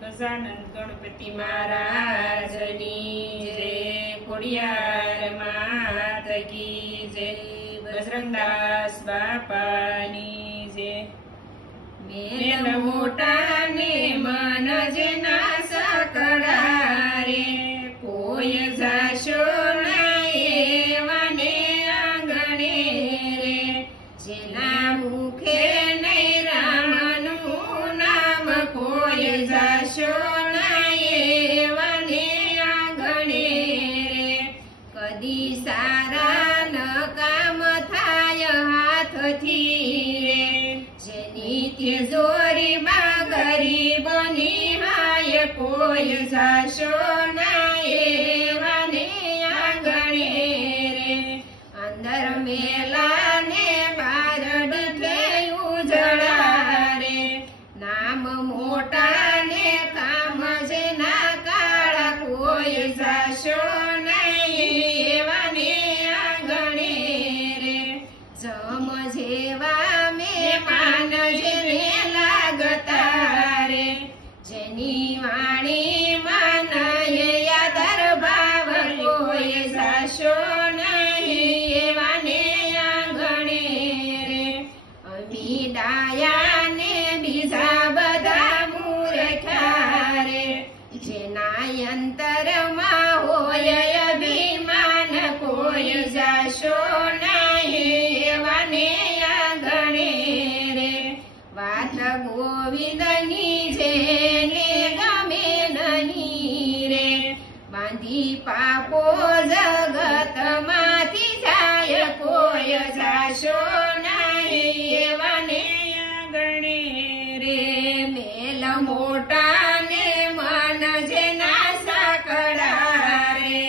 ગજાનંદ ગણપતિ મહારાજની જય, ખોડિયાર માત કી જય, બજરંગદાસ બાપાની જય। મેલ મોટા ને મન જેના સકડા રે, કોઈ જાશો ના એવાને આંગણે રે, જેના મુખે નહીં રામનું નામ, કોઈ જાશો ના એવાને આંગણે રે। કદી સારા ન કામ થાય હાથથી રે, જેની તિજોરીમાં ગરીબની હાય, કોઈ જાશો ના એવાને આંગણે રે। અંદર મેલા ને બાર ડીઠે ઉજળા રે, નામ મોટા ને કામ જેના કાળા, કોઈ જાશો નહીં એવાને આંગણે રે। જમ જેવા મહેમાન જેને લાગતા રે, જેની વાણી માનય યાદર ભાવ, કોઈ જાશો નહીં એવાને આંગણે રે। અમી ડાયા ને બીજા બધા મૂર્ખા રે, જેના અંતરમાં હોય અભિમાન, કોઈ જાશો નહીં એવાને આંગણે રે। વાત ગોવિંદની જેને ગમે નહીં રે, બાંધી પાપો જગતમાંથી જાય, કોઈ જાશો નહીં એવાને આંગણે રે। મેલ મોટા ને મન જેના સાકડા રે,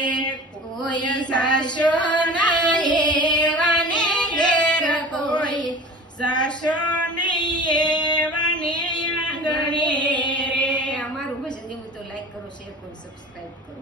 કોઈ જાશો ના એવાને ઘેર, કોઈ જાશો નહીં એવાને આંગણે રે। અમારું ભજન ગમ્યું તો લાઈક કરો, શેર કરો, સબસ્ક્રાઈબ કરો।